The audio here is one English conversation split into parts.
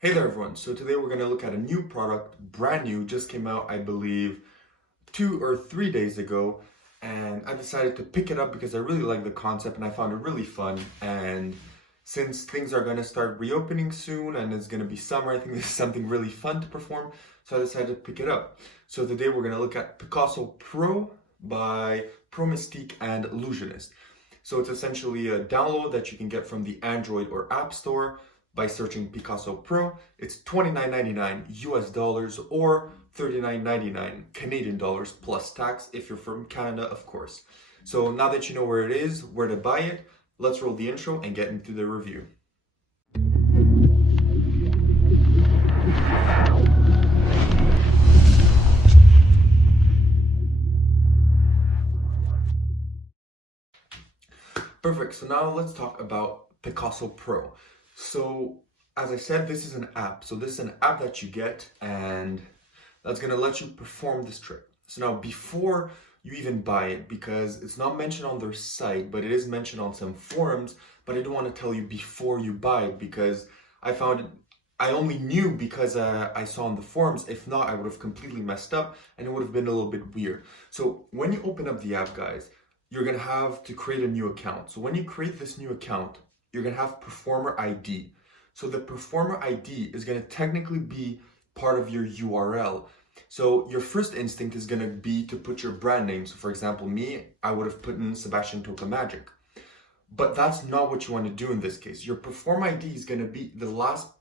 Hey there everyone, so today we're going to look at a new product, brand new, just came out I believe 2 or 3 days ago, and I decided to pick it up because I really like the concept and I found it really fun. And since things are going to start reopening soon and it's going to be summer, I think this is something really fun to perform, so I decided to pick it up. So today we're going to look at Picasso Pro by ProMystic and Ellusionist. So it's essentially a download that you can get from the Android or App Store by searching Picasso Pro. It's $29.99 US dollars or $39.99 Canadian dollars plus tax if you're from Canada, of course. So now that you know where it is, where to buy it, let's roll the intro and get into the review. Perfect, so now let's talk about Picasso Pro. So as I said, this is an app. So this is an app that you get and that's gonna let you perform this trick. So now before you even buy it, because it's not mentioned on their site, but it is mentioned on some forums, but I don't want to tell you before you buy it because I only knew because I saw on the forums. If not, I would have completely messed up and it would have been a little bit weird. So when you open up the app, guys, you're gonna have to create a new account. So when you create this new account, you're gonna have performer ID. So the performer ID is gonna technically be part of your URL. So your first instinct is gonna be to put your brand name. So for example, me, I would have put in Sebastian Toka Magic. But that's not what you want to do in this case. Your perform ID is gonna be the last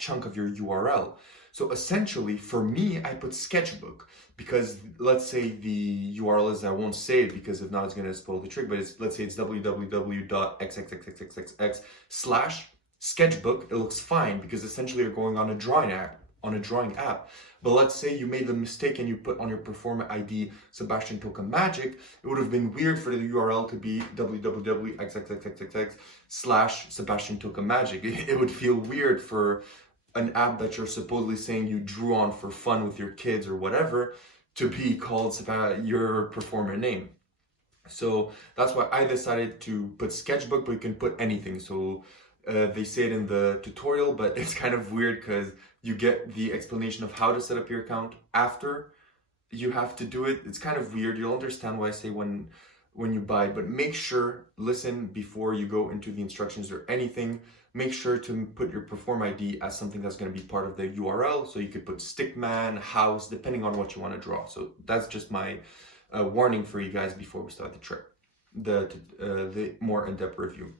chunk of your URL. So essentially, for me, I put sketchbook because let's say the URL is, I won't say it because if not, it's gonna spoil the trick, but let's say it's www.xxxxx/sketchbook. It looks fine because essentially you're going on a drawing app. But let's say you made the mistake and you put on your performer ID Sebastian Toka Magic. It would have been weird for the URL to be www.xxxxx/Sebastian Toka Magic. It would feel weird for an app that you're supposedly saying you drew on for fun with your kids or whatever to be called your performer name. So that's why I decided to put sketchbook, but you can put anything. So they say it in the tutorial, but it's kind of weird because you get the explanation of how to set up your account after you have to do it. It's kind of weird. You'll understand why I say when you buy, but make sure, listen before you go into the instructions or anything. Make sure to put your perform ID as something that's going to be part of the URL. So you could put stickman, house, depending on what you want to draw. So that's just my warning for you guys before we start the trick, the more in-depth review.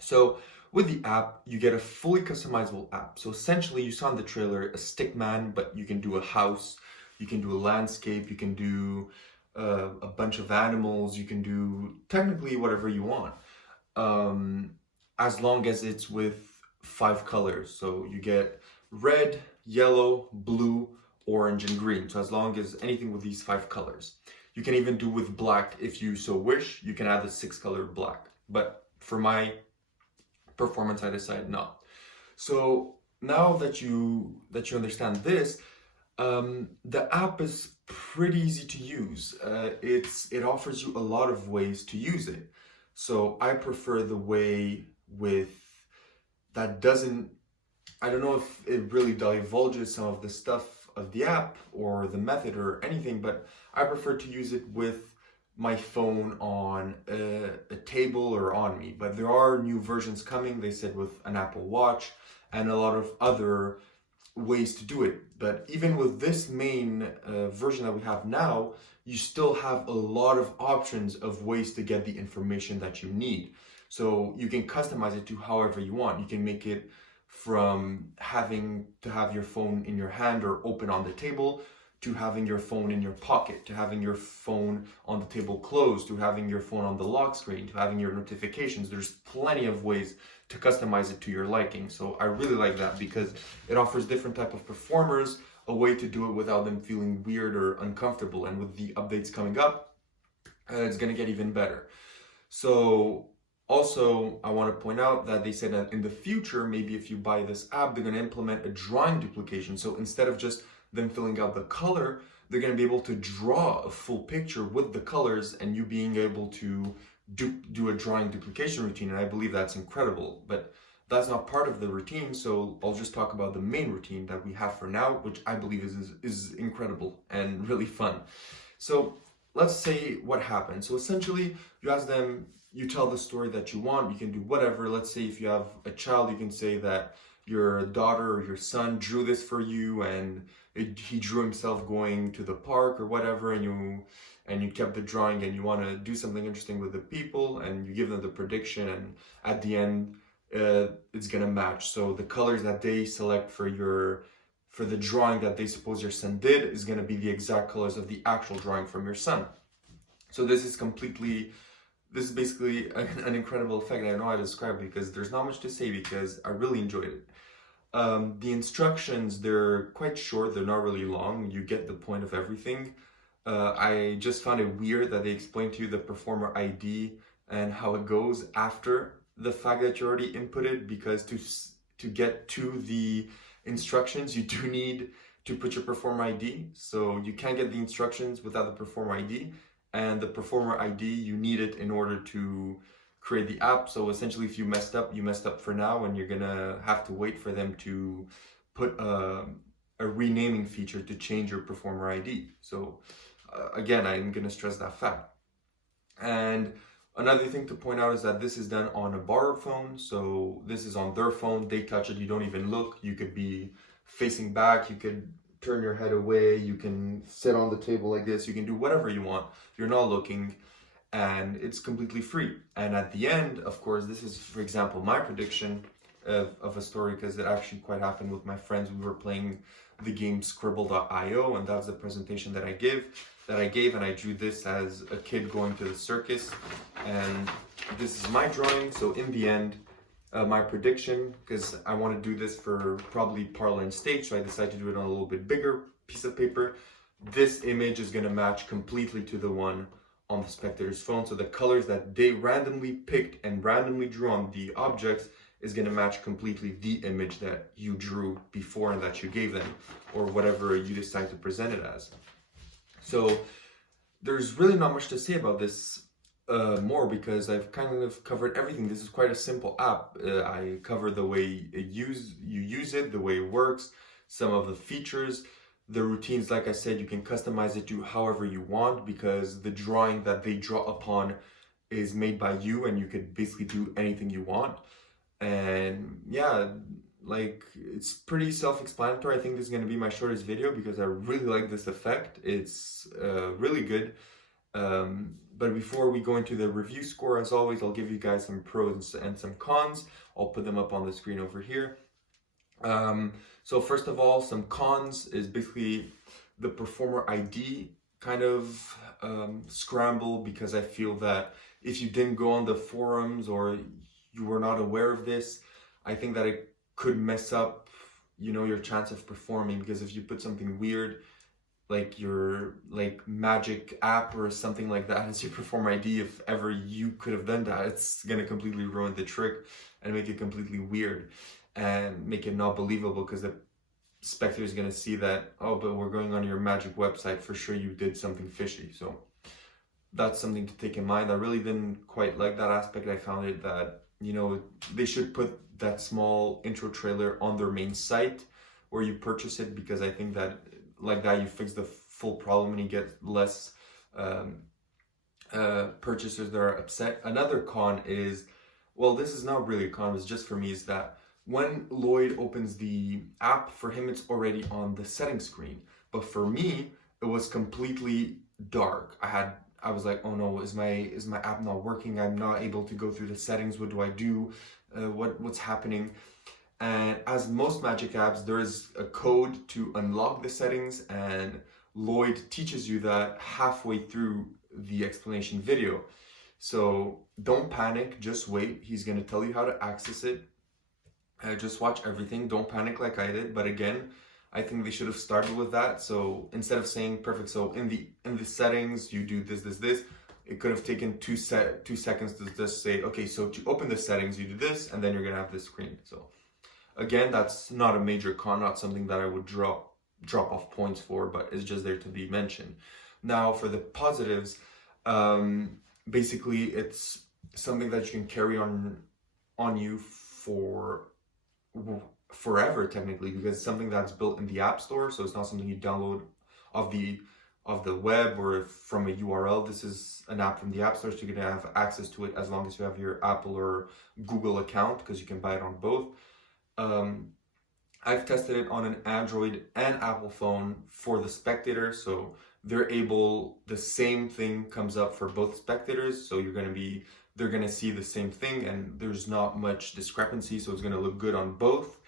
So with the app, you get a fully customizable app. So essentially, you saw in the trailer a stickman, but you can do a house, you can do a landscape, you can do a bunch of animals, you can do technically whatever you want, as long as it's with 5 colors. So you get red, yellow, blue, orange, and green. So as long as anything with these 5 colors. You can even do with black if you so wish. You can add the 6-color black. But for my performance, I decided not. So now that you understand this, the app is pretty easy to use. It offers you a lot of ways to use it. So I prefer the way with that doesn't, I don't know if it really divulges some of the stuff of the app or the method or anything, but I prefer to use it with my phone on a table or on me. But there are new versions coming, they said, with an Apple Watch and a lot of other ways to do it. But even with this main version that we have now, you still have a lot of options of ways to get the information that you need. So you can customize it to however you want. You can make it from having to have your phone in your hand or open on the table, to having your phone in your pocket, to having your phone on the table closed, to having your phone on the lock screen, to having your notifications. There's plenty of ways to customize it to your liking. So I really like that because it offers different type of performers a way to do it without them feeling weird or uncomfortable. And with the updates coming up, it's gonna get even better. So also, I want to point out that they said that in the future, maybe if you buy this app, they're going to implement a drawing duplication. So instead of just them filling out the color, they're going to be able to draw a full picture with the colors and you being able to do a drawing duplication routine. And I believe that's incredible. But That's not part of the routine, so I'll just talk about the main routine that we have for now, which I believe is incredible and really fun. So let's say what happened. So essentially, you ask them, you tell the story that you want, you can do whatever. Let's say if you have a child, you can say that your daughter or your son drew this for you, and he drew himself going to the park or whatever, and you kept the drawing, and you want to do something interesting with the people, and you give them the prediction, and at the end it's gonna match. So the colors that they select for the drawing that they suppose your son did is gonna be the exact colors of the actual drawing from your son. So this is basically an incredible effect. I don't know how to describe it because there's not much to say because I really enjoyed it. The instructions, they're quite short, they're not really long, you get the point of everything. I just found it weird that they explained to you the performer ID and how it goes after the fact that you already inputted, because to get to the instructions, you do need to put your performer ID. So you can't get the instructions without the performer ID, and the performer ID, you need it in order to create the app. So essentially, if you messed up, you messed up for now, and you're gonna have to wait for them to put a renaming feature to change your performer ID. So again, I'm gonna stress that fact. And another thing to point out is that this is done on a borrowed phone. So this is on their phone, they touch it, you don't even look. You could be facing back, you could turn your head away, you can sit on the table like this, you can do whatever you want. You're not looking, and it's completely free. And at the end, of course, this is, for example, my prediction of a story, because it actually quite happened with my friends. We were playing the game Scribble.io, and that's the presentation that I gave, and I drew this as a kid going to the circus, and this is my drawing. So in the end, my prediction, because I want to do this for probably Parlor and Stage, so I decided to do it on a little bit bigger piece of paper. This image is going to match completely to the one on the spectator's phone. So the colors that they randomly picked and randomly drew on the objects is going to match completely the image that you drew before and that you gave them, or whatever you decide to present it as. So there's really not much to say about this more, because I've kind of covered everything. This is quite a simple app. I cover the way you use it, the way it works, some of the features. The routines, like I said, you can customize it to however you want, because the drawing that they draw upon is made by you, and you could basically do anything you want. And yeah, like, it's pretty self-explanatory. I think this is going to be my shortest video because I really like this effect. It's really good. But before we go into the review score, as always, I'll give you guys some pros and some cons. I'll put them up on the screen over here. So first of all, some cons is basically the performer ID kind of scramble, because I feel that if you didn't go on the forums or you were not aware of this, I think that it could mess up, you know, your chance of performing, because if you put something weird like your magic app or something like that as your performer ID, if ever you could have done that, it's gonna completely ruin the trick and make it completely weird and make it not believable, because the spectator is gonna see that, oh, but we're going on your magic website, for sure you did something fishy. So that's something to take in mind. I really didn't quite like that aspect. I found it that, you know, they should put that small intro trailer on their main site where you purchase it, because I think that like that you fix the full problem and you get less purchasers that are upset. Another con is, well, this is not really a con, it's just for me, is that when Lloyd opens the app, for him it's already on the settings screen, but for me it was completely dark. I was like, oh no, is my app not working? I'm not able to go through the settings. What do I do? What's happening? And as most magic apps, there is a code to unlock the settings, and Lloyd teaches you that halfway through the explanation video. So don't panic, just wait. He's going to tell you how to access it. Just watch everything. Don't panic like I did. But again, I think they should have started with that. So instead of saying perfect, so in the settings you do this, it could have taken 2 seconds to just say, okay, so to open the settings you do this, and then you're gonna have this screen. So again, that's not a major con, not something that I would drop off points for, but it's just there to be mentioned. Now for the positives, basically it's something that you can carry on you for forever technically, because it's something that's built in the App Store, so it's not something you download of the web or from a URL. This is an app from the App Store, so you're gonna have access to it as long as you have your Apple or Google account, because you can buy it on both. I've tested it on an Android and Apple phone for the spectator, so the same thing comes up for both spectators, so they're gonna see the same thing, and there's not much discrepancy, so it's gonna look good on both.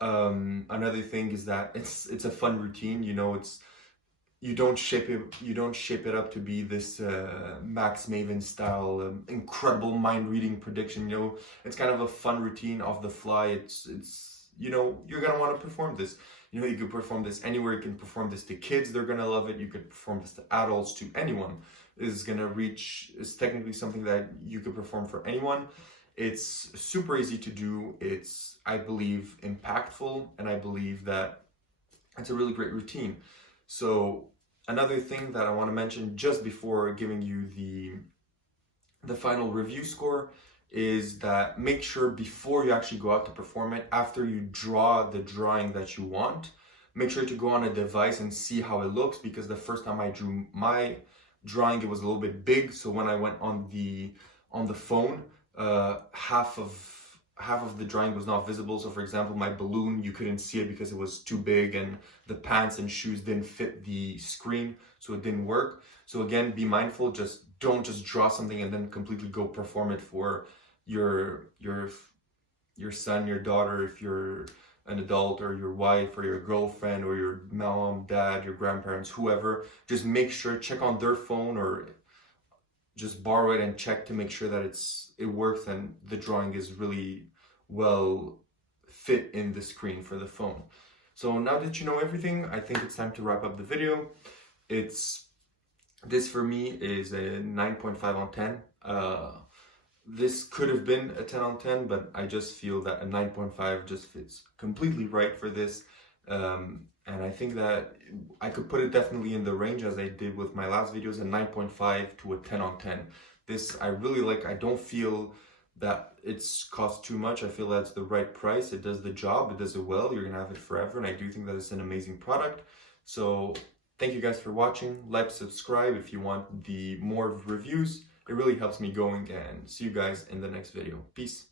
Another thing is that it's a fun routine. You don't shape it up to be this Max Maven style incredible mind reading prediction. It's kind of a fun routine off the fly. It's you're gonna want to perform this. You can perform this anywhere. You can perform this to kids, they're gonna love it. You could perform this to adults, to anyone. It's technically something that you could perform for anyone. It's super easy to do. It's, I believe, impactful, and I believe that it's a really great routine. So another thing that I want to mention just before giving you the final review score is that make sure before you actually go out to perform it, after you draw the drawing that you want, make sure to go on a device and see how it looks, because the first time I drew my drawing, it was a little bit big, so when I went on the phone, half of the drawing was not visible. So for example, my balloon, you couldn't see it because it was too big, and the pants and shoes didn't fit the screen, so it didn't work. So again, be mindful. Don't just draw something and then completely go perform it for your son, your daughter, if you're an adult, or your wife, or your girlfriend, or your mom, dad, your grandparents, whoever. Just make sure, check on their phone, or just borrow it and check to make sure that it works and the drawing is really well fit in the screen for the phone. So now that you know everything, I think it's time to wrap up the video. This for me is a 9.5 on 10. This could have been a 10 on 10, but I just feel that a 9.5 just fits completely right for this. And I think that I could put it definitely in the range, as I did with my last videos, a 9.5 to a 10 on 10. This I really like. I don't feel that it's cost too much. I feel that's the right price. It does the job. It does it well. You're going to have it forever. And I do think that it's an amazing product. So thank you guys for watching. Like, subscribe if you want more reviews. It really helps me going, and see you guys in the next video. Peace.